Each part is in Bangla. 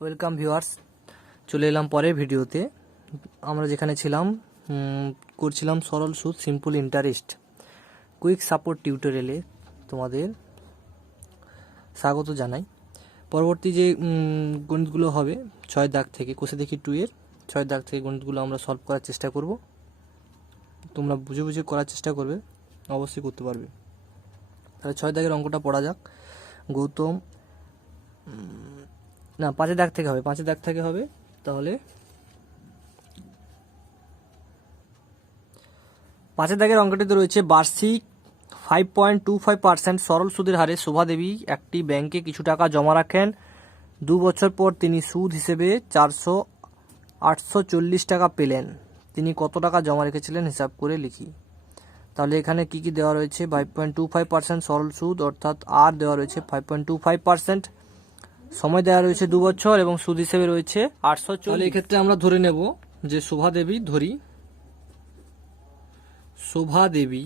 ওয়েলকাম ভিউয়ার্স, চলে এলাম পরের ভিডিওতে। আমরা যেখানে ছিলাম করছিলাম সরল সুদ সিম্পল ইন্টারেস্ট কুইক সাপোর্ট টিউটোরিয়ালে তোমাদের স্বাগত জানাই। পরবর্তী যে গণিতগুলো হবে 6 দাগ থেকে, কোষে দেখি 2 এর 6 দাগ থেকে গণিতগুলো আমরা সলভ করার চেষ্টা করব। তোমরা বুঝে বুঝে করার চেষ্টা করবে, অবশ্যই করতে পারবে। তাহলে 6 দাগের অঙ্কটা পড়া যাক। গৌতম না 5 দাগ থেকে হবে, 5 দাগ থেকে হবে। তাহলে 5 দাগের অঙ্কটিতে রয়েছে বার্ষিক 5.25% সরল সুদের হারে শোভা দেবী একটি ব্যাংকে কিছু টাকা জমা রাখেন। 2 বছর পর তিনি সুদ হিসেবে 840 টাকা পেলেন। তিনি কত টাকা জমা রেখেছিলেন হিসাব করে লিখি। তাহলে এখানে কি কি দেওয়া রয়েছে? 5.25% সরল সুদ, অর্থাৎ আর দেওয়া রয়েছে 5.25%, সময় দেওয়া রয়েছে 2 বছর এবং সুদ হিসেবে রয়েছে 840। তাহলে এক্ষেত্রে আমরা ধরে নেব যে শোভা দেবী, ধরি শোভা দেবী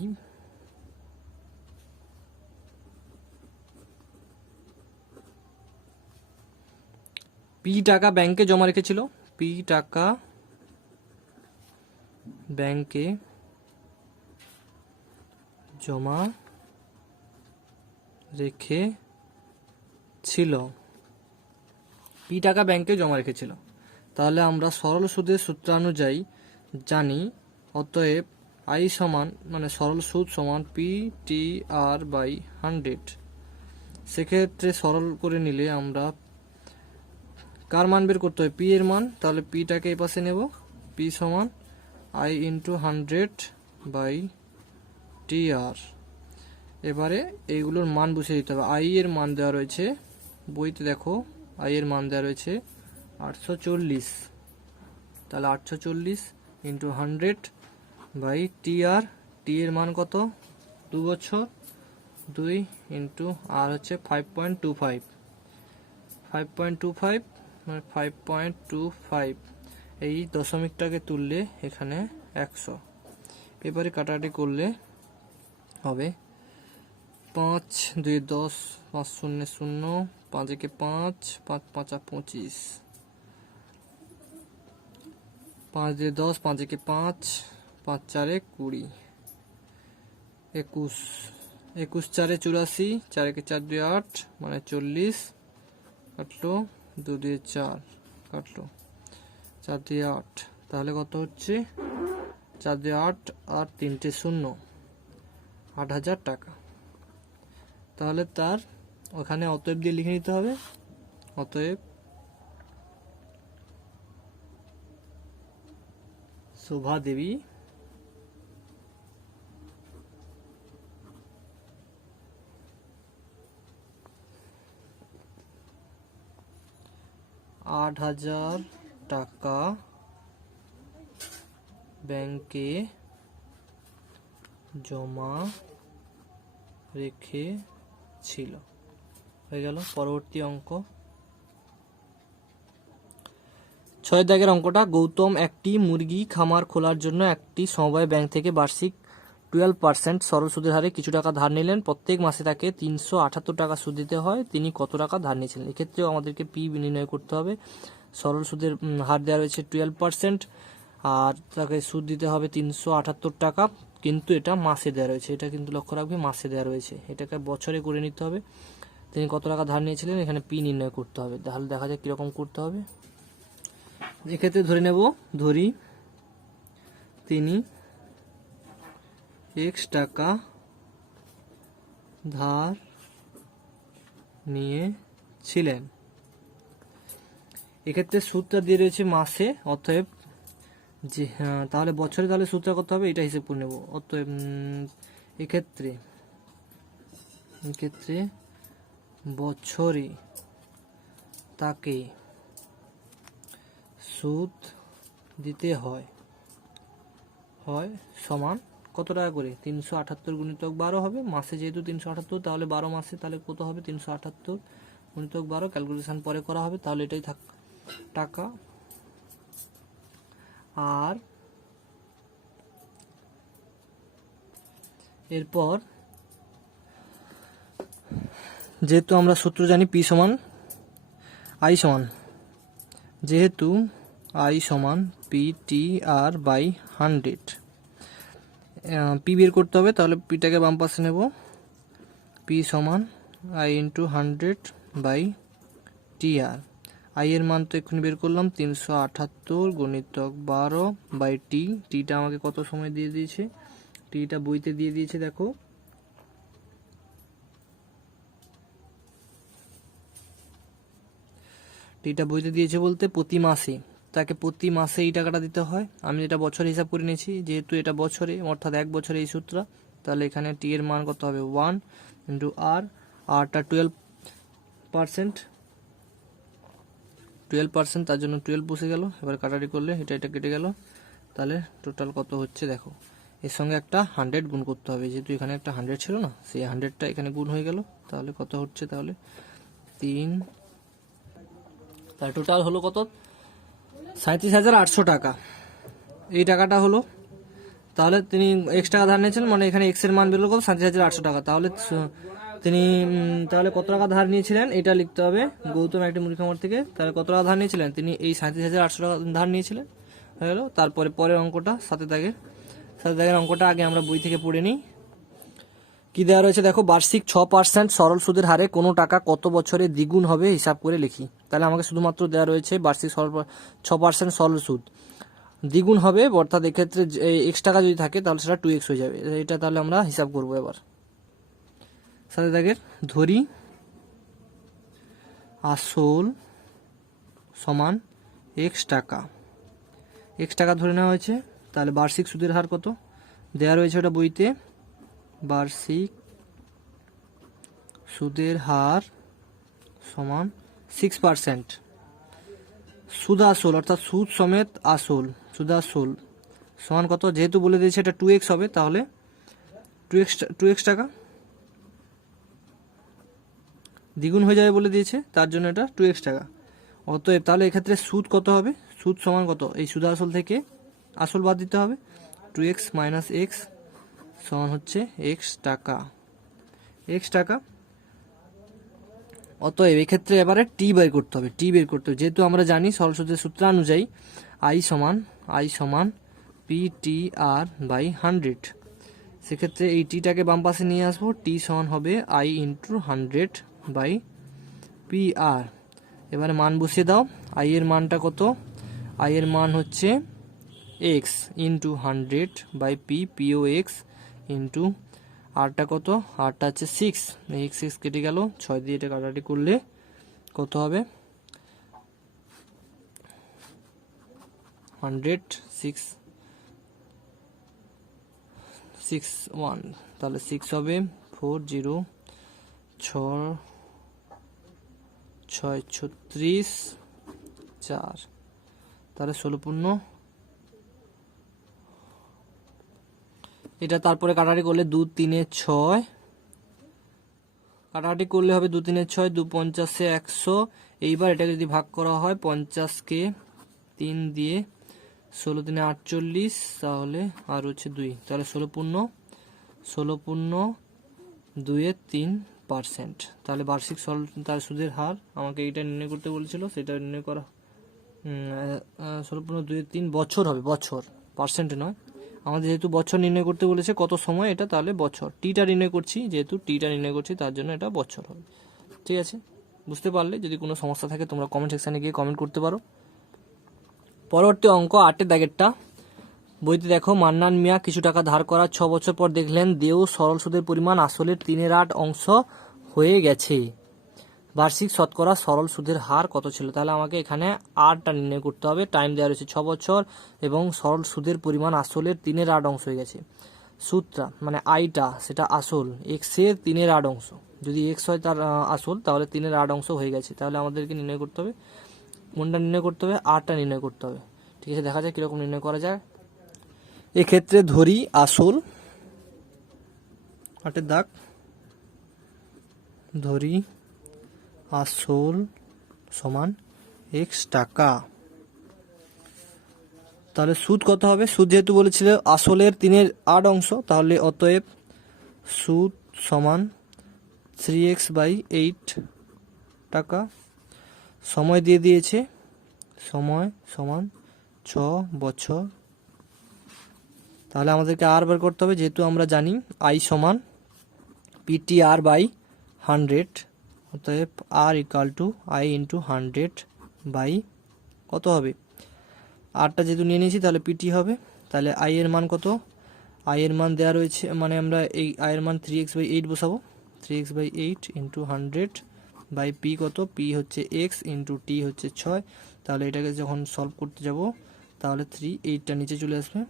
পি টাকা ব্যাংকে জমা রেখেছিল, পি টাকা ব্যাংকে জমা রেখেছিল, পি টাকা ব্যাংকে জমা রেখেছিল। তাহলে আমরা সরল সুদের সূত্রানুযায়ী জানি, অতএব আই সমান মানে সরল সুদ সমান পি টি আর বাই 100। সেক্ষেত্রে সরল করে নিলে আমরা কার মান বের করতে হবে? পি এর মান। তাহলে পিটাকে এই পাশে নেব, পি সমান আই ইন্টু 100 বাই টি আর। এবারে এইগুলোর মান বসিয়ে দিতে হবে। আই এর মান দেওয়া রয়েছে বইতে, দেখো আই এর মান দেওয়া রয়েছে 840। তাহলে 840 ইন্টু 100 বাই টি আর। টি এর মান কত? 2 বছর। 2 ইন্টু আর হচ্ছে 5.25, 5.25 মানে 5.25। এই দশমিকটাকে তুললে এখানে 100। এবারে কাটাকাটি করলে হবে 5 2 10, 5 0 0, 5 1 5, 5 5 25, 5 2 10, 5 1 5, 5 4 20, 21, 21 4 84, 4 1 4 2 8 মানে 40, কাটলো 2 2 4, কাটলো 4 2 8। তাহলে কত হচ্ছে? 4 2 8 আর 3টে 0, 8000 টাকা। তাহলে তার ওখানে অতএব দিয়ে লিখে নিতে হবে। অতএব শোভা দেবী $8000 টাকা ব্যাংকে জমা রেখেছিল। হয়ে গেল। পরবর্তী অঙ্ক 6 দাগের অঙ্কটা। গৌতম একটি মুরগি খামার খোলার জন্য একটি সমবায় ব্যাংক থেকে বার্ষিক 12% সরল সুদের হারে কিছু টাকা ধার নিলেন। প্রত্যেক মাসে তাকে 378 টাকা সুদ দিতে হয়। তিনি কত টাকা ধার নিয়েছিলেন? এক্ষেত্রেও আমাদেরকে পি নির্ণয় করতে হবে। সরল সুদের হার দেওয়া রয়েছে 12% আর তাকে সুদ দিতে হবে 378 টাকা, কিন্তু এটা মাসে দেওয়া রয়েছে। এটা কিন্তু লক্ষ্য রাখবে, মাসে দেওয়া রয়েছে। এটাকে বছরে করে নিতে হবে। তিনি কত টাকা ধার নিয়েছিলেন এখানে পি নির্ণয় করতে হবে। তাহলে দেখা যাক কীরকম করতে হবে। এক্ষেত্রে ধরে নেব, ধরি তিনি x টাকা ধার নিয়েছিলেন। এক্ষেত্রে সুদটা দিয়ে রয়েছে মাসে, অতএব যে তাহলে বছরে তাহলে সুদটা কত হবে এটা হিসেব করে নেব। অতএব এক্ষেত্রে বছরে তাকে সুদ দিতে হয় সমান কত টাকা করে? 378 গুণিতক 12 হবে। মাসে যেহেতু 378, তাহলে 12 মাসে তাহলে কত হবে? 378 গুণিতক 12, ক্যালকুলেশন পরে করা হবে। তাহলে এটাই টাকা। আর এরপর যেহেতু আমরা সূত্র জানি পি সমান আই সমান যেহেতু আই সমান P T R by 100, P বের করতে হবে, তাহলে পিটাকে বাম পাশে নেব, পি সমান I into 100 by T R. I এর মান তো এক্ষুনি বের করলাম, 378 গুণিতক 12 বাই টি। টিটা আমাকে কত সময় দিয়ে দিয়েছে, টিটা বইতে দিয়ে দিয়েছে, দেখো টিটা বইতে দিয়েছে বলতে প্রতি মাসে, তাকে প্রতি মাসে এই টাকাটা দিতে হয়। আমি এটা বছরে হিসাব করে নিয়েছি, যেহেতু এটা বছরে অর্থাৎ 1 বছরে এই সূত্র, তাহলে এখানে টি এর মান কত হবে 1 ইন্টু আর, আরটা 12%, তার জন্য 12 বসে গেল। এবার কাটারি করলে এটা কেটে গেল, তাহলে টোটাল কত হচ্ছে দেখো, এর সঙ্গে একটা 100 গুণ করতে হবে, যেহেতু এখানে একটা 100 ছিল না, সেই 100টা এখানে গুণ হয়ে গেল, তাহলে কত হচ্ছে, তাহলে 3, তাহলে টোটাল হলো কত, 37,800 টাকা। এই টাকাটা হলো, তাহলে তিনি এক্স টাকা ধার নিয়েছিলেন, মানে এখানে এক্স এর মান বেরোলো কত, 37,800 টাকা। তাহলে তিনি তাহলে কত টাকা ধার নিয়েছিলেন এটা লিখতে হবে, গৌতম একটি মুড়ি খামার থেকে। তাহলে কত টাকা ধার নিয়েছিলেন, তিনি এই 37,800 টাকা ধার নিয়েছিলেন, হয়ে গেল। তারপরে পরের অঙ্কটা সাথে দাগের অঙ্কটা আগে আমরা বই থেকে পড়ে নিই। কি দেওয়া রয়েছে দেখো, বার্ষিক 6% সরল সুদের হারে কোনো টাকা কত বছরে দ্বিগুণ হবে হিসাব করে লিখি। তাহলে আমাকে শুধুমাত্র দেওয়া রয়েছে বার্ষিক 6% সরল সুদ দ্বিগুণ হবে, অর্থাৎ এক্ষেত্রে এক্স টাকা যদি থাকে তাহলে সেটা 2x হয়ে যাবে। এটা তাহলে আমরা হিসাব করব। এবার সাথে দাগের ধরি আসল সমান এক্স টাকা ধরে নেওয়া হয়েছে। তাহলে বার্ষিক সুদের হার কত দেওয়া রয়েছে ওটা বইতে, বার্ষিক সুদের হার সমান 6%, সুদ আসল অর্থাৎ সুদ সমেত আসল, সুদ আসল সমান কত, যেহেতু বলে দিয়েছে এটা 2x হবে, তাহলে 2x টাকা দ্বিগুণ হয়ে যাবে বলে দিয়েছে, তার জন্য এটা 2x টাকা। অতএব তাহলে এক্ষেত্রে সুদ কত হবে, সুদ সমান কত, এই সুদ আসল থেকে আসল বাদ দিতে হবে, 2x মাইনাস এক্স সমান হচ্ছে x টাকা। অতএব এক্ষেত্রে এবারে টি বের করতে হবে, যেহেতু আমরা জানি সরল সুদের সূত্রানুযায়ী আই সমান পি টি আর বাই 100। সেক্ষেত্রে এই টিটাকে বাম পাশে নিয়ে আসবো, টি সমান হবে I into 100 by P R. এবারে মান বসিয়ে দাও, আই এর মানটা কত, আই এর মান হচ্ছে এক্স ইন্টু 100 বাই পিও এক্স ইন্টু আরটা কত, আরটা হচ্ছে 6, এক্স কেটে গেল, 6 দিয়ে এটা কাটাকাটি করলে কত হবে 100, 1, তাহলে 6 হবে 4, 0, 6, 36, 4, তাহলে 16 এটা। তারপরে কাটাকাটি করলে 2, 3, 6, কাটাকাটি করলে হবে 2, 3, 6, 2, 50, 100। এইবার এটাকে যদি ভাগ করা হয় 50কে 3 দিয়ে, 16, 3, 48, তাহলে আর হচ্ছে 2, তাহলে 16 2 3%। তাহলে বার্ষিক তার সুদের হার আমাকে এইটা নির্ণয় করতে বলেছিল, সেটা নির্ণয় করা 16 2 3 বছর হবে, বছর, পার্সেন্ট নয়। আমাদের যেহেতু বছর নির্ণয় করতে বলেছে কত সময়, এটা তাহলে বছর, টিটা নির্ণয় করছি, যেহেতু টিটা নির্ণয় করছি তার জন্য এটা বছর হবে। ঠিক আছে, বুঝতে পারলে? যদি কোনো সমস্যা থাকে তোমরা কমেন্ট সেকশানে গিয়ে কমেন্ট করতে পারো। পরবর্তী অঙ্ক 8 দাগেরটা বইতে দেখো, মান্নান মিয়া কিছু টাকা ধার করার 6 বছর পর দেখলেন দেও সরল সুদের পরিমাণ আসলের 3/8 অংশ হয়ে গেছে। বার্ষিক শতকরা সরল সুদের হার কত ছিল? তাহলে আমাকে এখানে আরটা নির্ণয় করতে হবে। টাইম দেওয়া রয়েছে 6 বছর এবং সরল সুদের পরিমাণ আসলের 3/8 অংশ হয়ে গেছে। সুদটা মানে আইটা সেটা আসল, এক্স এর 3/8 অংশ, যদি এক্স হয় তার আসল, তাহলে 3/8 অংশ হয়ে গেছে। তাহলে আমাদেরকে নির্ণয় করতে হবে, কোনটা নির্ণয় করতে হবে, আরটা নির্ণয় করতে হবে। ঠিক আছে, দেখা যায় কিরকম নির্ণয় করা যায়। এক্ষেত্রে ধরি আসল, আটের দাগ, ধরি আসল সমান এক্স টাকা। তাহলে সুদ কত হবে? সুদ যেহেতু বলেছিল আসলের 3/8 অংশ, তাহলে অতএব সুদ সমান 3x/8 টাকা। সময় দিয়ে দিয়েছে সময় সমান 6 বছর। তাহলে আমাদেরকে আর বের করতে হবে, যেহেতু আমরা জানি আই সমান পিটিআর বাই 100, অতএব R equal to I into 100 by কত হবে, আরটা যেহেতু নিয়ে নিয়েছি তাহলে পিটি হবে। তাহলে আই এর মান কত, আই এর মান দেওয়া রয়েছে, মানে আমরা এই আই এর মান 3x/8 বসাবো, 3x/8 ইন্টু 100 বাই পি কত, পি হচ্ছে এক্স ইন্টু টি হচ্ছে 6। তাহলে এটাকে যখন সলভ করতে যাব তাহলে 8টা নিচে চলে আসবে,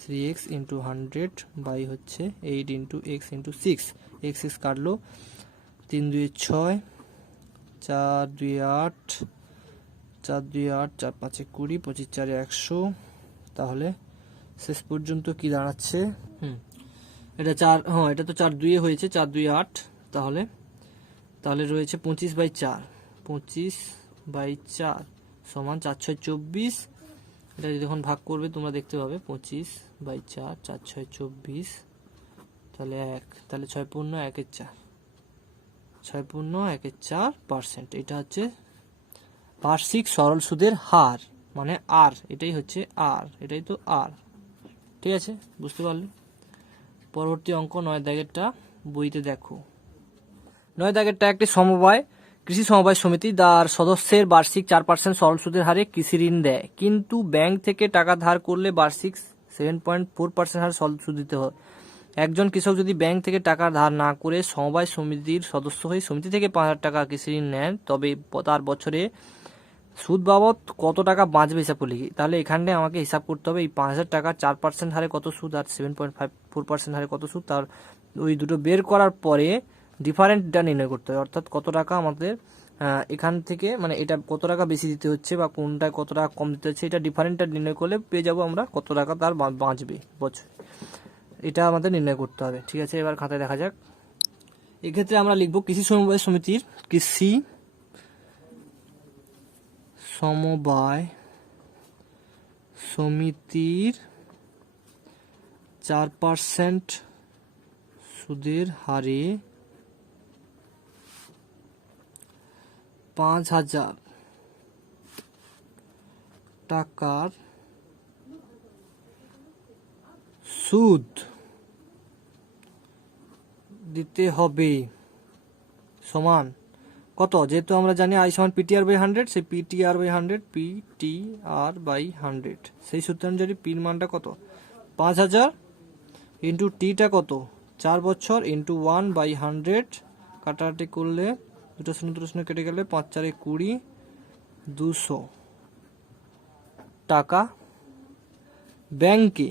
3x ইন্টু 100 বাই হচ্ছে 8 ইন্টু এক্স ইন্টু 6, এক্স কাটলো, 3 2 6, 4 2 8, 4 2 8, 4 5 20, 25 4 100। তাহলে শেষ পর্যন্ত কি দাঁড়াচ্ছে, এটা 4, হ্যাঁ এটা তো 4 2 হয়েছে, 4 2 8, তাহলে রয়েছে 25/4, 25/4 সমান 4 6 24। এটা যখন ভাগ করবে তোমরা দেখতে পাবে 25/4, 4 6 24, তাহলে 1, তাহলে 6 পূর্ণ 1 এর 4, 6 পূর্ণ 1 এর 4%। এটা হচ্ছে বার্ষিক সরল সুদের হার, মানে আর, এটাই হচ্ছে আর, এটাই তো আর। ঠিক আছে, বুঝতে পারলে। পরবর্তী অঙ্ক 9 দাগেরটা বইতে দেখো। 9 দাগেরটা একটি সমবায়, কৃষি সমবায় সমিতি তার সদস্যের বার্ষিক 4% সরল সুদের হারে কৃষি ঋণ দেয়, কিন্তু ব্যাংক থেকে টাকা ধার করলে বার্ষিক 7.4% হারে সরল সুদ দিতে হয়। একজন কৃষক যদি ব্যাংক থেকে টাকা ধার না করে সমবায় সমিতির সদস্য হয়ে সমিতি থেকে 5,000 টাকা কৃষি ঋণ নেন, তবে তার বছরে সুদ বাবদ কত টাকা বাঁচবে হিসাব করলে কি, তাহলে এখানে আমাকে হিসাব করতে হবে এই 5,000 টাকা 4% হারে কত সুদ আর 7.4% হারে কত সুদ, তার ওই দুটো বের করার পরে ডিফারেন্টটা নির্ণয় করতে হবে, অর্থাৎ কত টাকা আমাদের এখান থেকে, মানে এটা কত টাকা বেশি দিতে হচ্ছে বা কোনটায় কত টাকা কম দিতে হচ্ছে, এটা ডিফারেন্টটা নির্ণয় করলে পেয়ে যাবো আমরা কত টাকা তার বাঁচবে বছর, এটা আমাদের নির্ণয় করতে হবে। ঠিক আছে, এবার খাতায় দেখা যাক। এক্ষেত্রে আমরা লিখব কৃষি সমবায় সমিতির, কৃষি সমবায় সমিতির 4% সুদের হারে 5,000 টাকার সুদ দিতে হবে, সমান কত, যেহেতু আমরা জানি আই সমান পিটিআর বাই 100, সেই পিটিআর বাই 100, পিটিআর বাই 100, সেই সূত্র অনুযায়ী পির মানটা কত, 5,000 ইন্টু টিটা কত 4 বছর ইন্টু 1/100, কাটাকাটি করলে দুটো শূন্য কেটে গেলে 5 4 20, 200 টাকা ব্যাংকে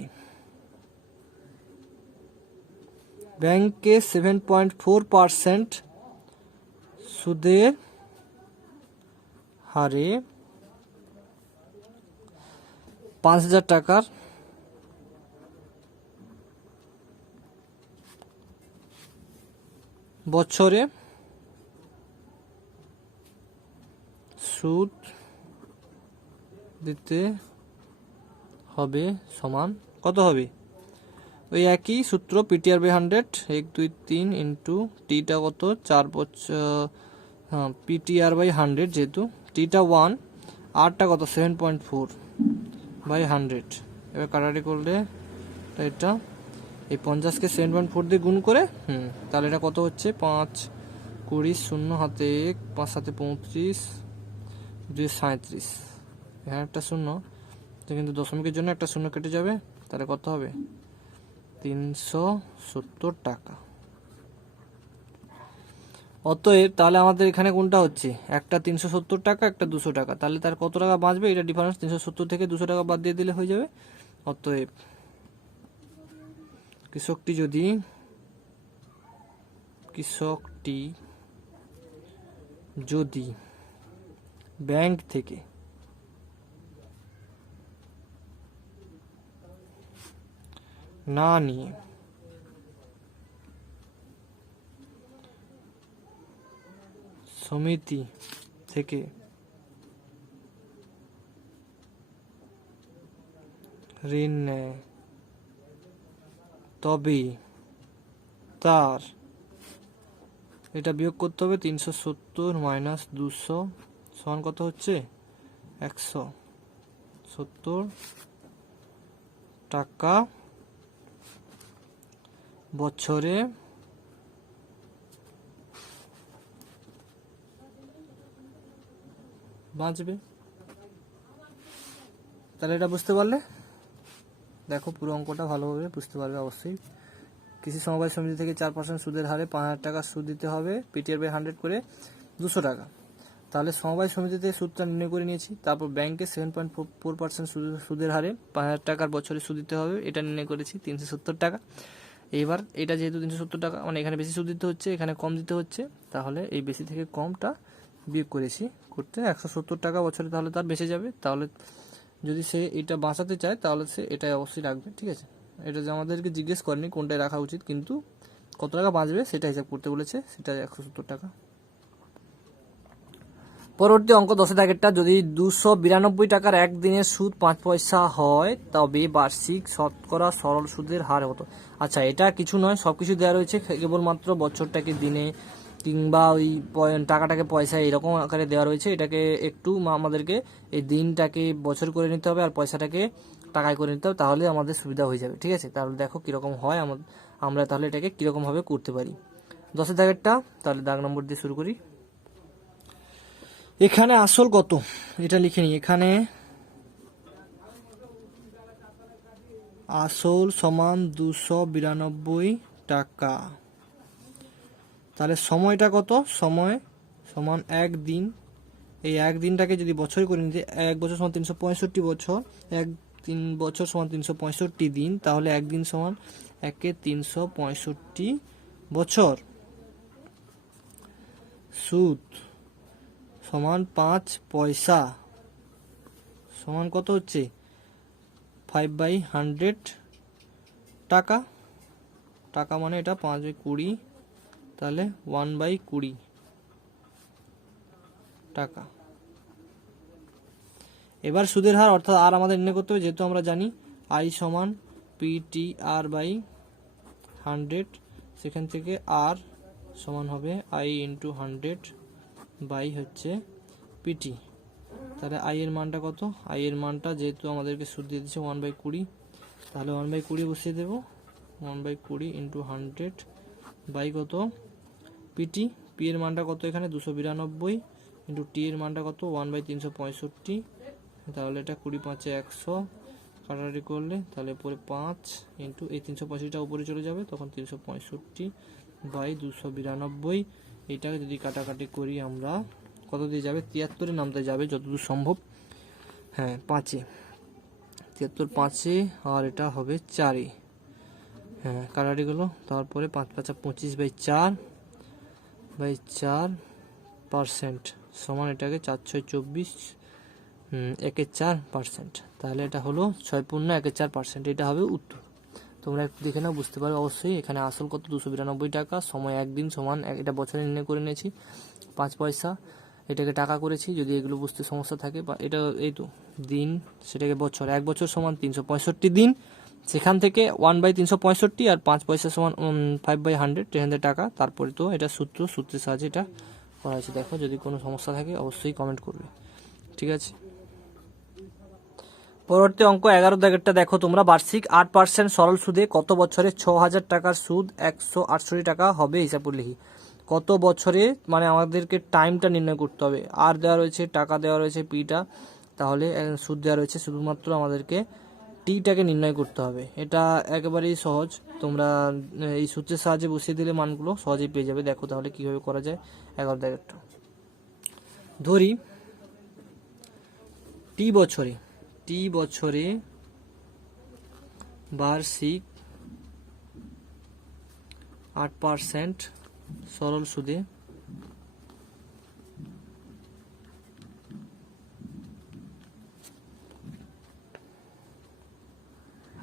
7.4% সুদের হারে 5,000 টাকার বছরে সুদ দিতে হবে, সমান কত হবে, ওই একই সূত্র, পিটিআর বাই 100, 1 2 3 ইন্টু টিটা কত 4 বছর, হ্যাঁ পিটিআর বাই 100, যেহেতু টিটা 1, আরটা কত 7.4/100। এবার কাটাকাটি করলে এটা এই 50কে 7.4 দিয়ে গুণ করে, তাহলে এটা কত হচ্ছে 5 20, 0 হাতে 1, 5 7 35, 2 37, এখানে একটা শূন্য, তো কিন্তু দশমিকের জন্য একটা শূন্য কেটে যাবে, তাহলে কত হবে 370 টাকা। অতএব তাহলে আমাদের এখানে কোনটা হচ্ছে, একটা 370 টাকা, একটা 200 টাকা, তাহলে তার কত টাকা বাঁচবে, এটা ডিফারেন্স, 370 থেকে 200 টাকা বাদ দিয়ে দিলে হয়ে যাবে। অতএব কৃষকটি যদি ব্যাংক থেকে না নিয়ে সমিতি থেকে ঋণ নেয়, তবে তার, এটা বিয়োগ করতে হবে, 370 - 200 সমান কত হচ্ছে 100। 70 টাকা বছরে বাঁচবে। তাহলে এটা বুঝতে পারলে, দেখো পুরো অঙ্কটা ভালোভাবে বুঝতে পারবে অবশ্যই। কৃষি সমবায় সমিতি থেকে 4% সুদের হারে 5,000 টাকা সুদ দিতে হবে, PTR/100 করে 200 টাকা। তাহলে সমবায় সমিতিতে সুদটা নির্ণয় করে নিয়েছি। তারপর ব্যাংকে 7.4% সুদের হারে 5,000 টাকার বছরে সুদ দিতে হবে, এটা নির্ণয় করেছি 370 টাকা। এবার এটা যেহেতু 370 টাকা, মানে এখানে বেশি সুদ দিতে হচ্ছে, এখানে কম দিতে হচ্ছে, তাহলে এই বেশি থেকে কমটা বিয়োগ করেছি করতে 170 টাকা বছরে, তাহলে তার বেঁচে যাবে। তাহলে যদি সে এটা বাঁচাতে চায় তাহলে সে এটাই অবশ্যই রাখবে, ঠিক আছে। এটা যে আমাদেরকে জিজ্ঞেস করেনি কোনটায় রাখা উচিত, কিন্তু কত টাকা বাঁচবে সেটা হিসাব করতে বলেছে, সেটা 170 টাকা। পরবর্তী অঙ্ক 10 দাগেরটা, যদি 292 টাকার একদিনের সুদ 5 পয়সা হয় তবে বার্ষিক শতকরা সরল সুদের হার কত? আচ্ছা, এটা কিছু নয়, সবকিছু দেওয়া রয়েছে, কেবলমাত্র বছরটাকে দিনে কিংবা ওই টাকাটাকে পয়সা এরকম আকারে দেওয়া রয়েছে। এটাকে একটু আমাদেরকে এই দিনটাকে বছর করে নিতে হবে আর পয়সাটাকে টাকায় করে নিতে হবে, তাহলে আমাদের সুবিধা হয়ে যাবে, ঠিক আছে। তাহলে দেখো কিরকম হয়, আমরা তাহলে এটাকে কিরকম ভাবে করতে পারি। 10 দাগেরটা, তাহলে দাগ নম্বর দিয়ে শুরু করি। এখানে আসল কত এটা লিখে নিই। এখানে আসল সমান 292 টাকা। তাহলে সময়টা কত? সময় সমান 1 দিন। এই 1 দিনটাকে যদি বছর করে নিতে, 1 বছর সমান 365 বছর, 1 বছর সমান 365 দিন, তাহলে 1 দিন সমান 1 365 বছর। সুদ সমান 5 পয়সা সমান কত হচ্ছে? 5/100 টাকা। টাকা মানে এটা 5/20, তাহলে 1/20 টাকা। এবার সুদের হার অর্থাৎ আর আমাদের নির্ণয় করতে হবে, যেহেতু আমরা জানি I সমান PTR/100, সেখান থেকে R সমান হবে I × 100 বাই হচ্ছে PT। তাহলে I এর মানটা কত? I এর মানটা যেহেতু আমাদেরকে সুদ দিয়ে দিচ্ছে 1/20, তাহলে 1/20 বসিয়ে দেবো। 1/20 × 100 বাই কত? PT। P এর মানটা কত এখানে? 292, ইন্টু T এর মানটা কত? 1/365। তাহলে এটা 20×5 100, কাটাকাটি করলে তাহলে পরে 5 ইন্টু এই 365টা উপরে চলে যাবে, তখন 365/292। এইটাকে যদি কাটাকাটি করি আমরা, কত দিয়ে যাবে? 73 নামতে যাবে যতদূর সম্ভব। হ্যাঁ, 5-এ 73 5-এ, আর এটা হবে 4-এ। হ্যাঁ, কাটাকাটি গেলো, তারপরে 5×5 25/4/4% সমান এটাকে 4×6 = 24, 1/4%। তাহলে এটা হলো 6.1/4%। এটা হবে উত্তর। তোমরা একটু দেখে নাও, বুঝতে পারবে অবশ্যই। এখানে আসল কত? 292 টাকা, সময় 1 দিন, সমান এটা বছরে নির্ণয় করে নিয়েছি 5 পয়সা, এটাকে টাকা করেছি। যদি এগুলো বুঝতে সমস্যা থাকে বা এটা এই তো দিন, সেটাকে বছর, 1 বছর সমান 365 দিন, সেখান থেকে 1/365 আর 5 পয়সা সমান 5/100, এখান থেকে টাকা। তারপরে তো এটা সূত্রের সাহায্যে এটা করা হয়েছে। দেখো যদি কোনো সমস্যা থাকে অবশ্যই কমেন্ট করবে, ঠিক আছে। পরবর্তী অঙ্ক 11 দাগেরটা দেখো তোমরা, বার্ষিক 8% সরল সুদে কত বছরে 6,000 টাকার সুদ 168 টাকা হবে, হিসাব করে লিখি। কত বছরে, মানে আমাদেরকে টাইমটা নির্ণয় করতে হবে। আর দেওয়া রয়েছে, টাকা দেওয়া রয়েছে, পিটা, তাহলে সুদ দেওয়া রয়েছে, শুধুমাত্র আমাদেরকে টিটাকে নির্ণয় করতে হবে। এটা একেবারেই সহজ, তোমরা এই সূত্রের সাহায্যে বসিয়ে দিলে মানগুলো সহজেই পেয়ে যাবে। দেখো তাহলে কিভাবে করা যায়। 11 দাগেরটা ধরি, টি বছরে বার্ষিক 8% সরল সুদে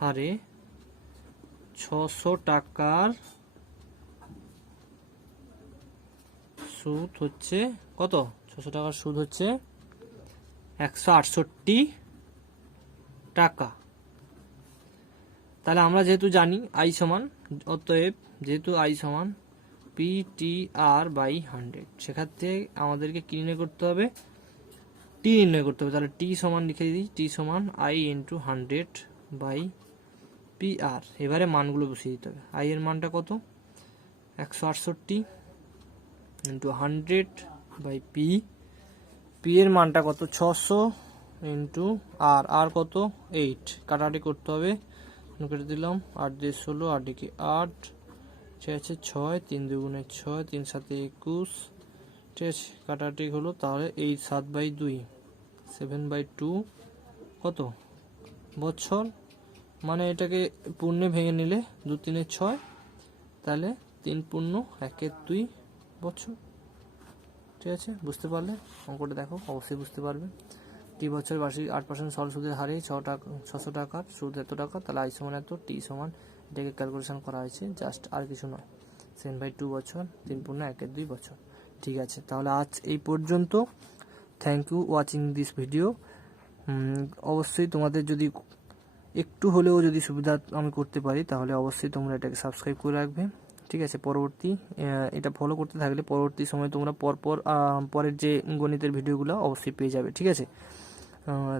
হারে 600 টাকার সুদ হচ্ছে কত? 600 টাকার সুদ হচ্ছে 168 টাকা। তাহলে আমরা যেহেতু জানি I সমান, অতএব যেহেতু I সমান PTR/100, সেক্ষেত্রে আমাদেরকে কি নির্ণয় করতে হবে? T টি নির্ণয় করতে হবে। তাহলে টি সমান লিখে দিই, টি সমান I into 100 by P R. এবারে মানগুলো বসিয়ে দিতে হবে। আই এর মানটা কত, 168 ইন্টু 100 বাই পি। পি এর মানটা কত, 600 ইন্টু আর, আর কত 8, কাটাকাটি করতে হবে, কেটে দিলাম, 8 দিয়ে 16, 8 দিকে 8, ঠিক আছে 6, 3 দুগুণে 6, 3 7 21, ঠিক আছে কাটাকাটি হলো। তাহলে এই 7/2, 7/2 কত বছর, মানে এটাকে পূর্ণে ভেঙে নিলে 2 3 6, তাহলে 3 পূর্ণ 1 2 বছর। ঠিক আছে, বুঝতে পারলে? অঙ্কটা দেখো, অবশ্যই বুঝতে পারবে। টি বছর বার্ষিক 8% সরল সুদের হারে 600 টাকার সুদ এত টাকা, তাহলে আই সমান এত, টি সমান, এটাকে ক্যালকুলেশন করা হয়েছে, জাস্ট আর কিছু নয়। 7/2 বছর, 3 পূর্ণ 1 2 বছর। ঠিক আছে, তাহলে আজ এই পর্যন্ত। Thank you watching this video. অবশ্যই তোমাদের যদি একটু হলেও যদি সুবিধা আমি করতে পারি, তাহলে অবশ্যই তোমরা এটাকে সাবস্ক্রাইব করে রাখবে। ঠিক আছে, পরবর্তী এটা ফলো করতে থাকলে পরবর্তী সময় তোমরা পরের যে গণিতের ভিডিওগুলো অবশ্যই পেয়ে যাবে। ঠিক আছে,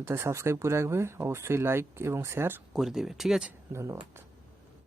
তাই সাবস্ক্রাইব করে রাখবে, অবশ্যই লাইক এবং শেয়ার করে দেবে। ঠিক আছে, ধন্যবাদ।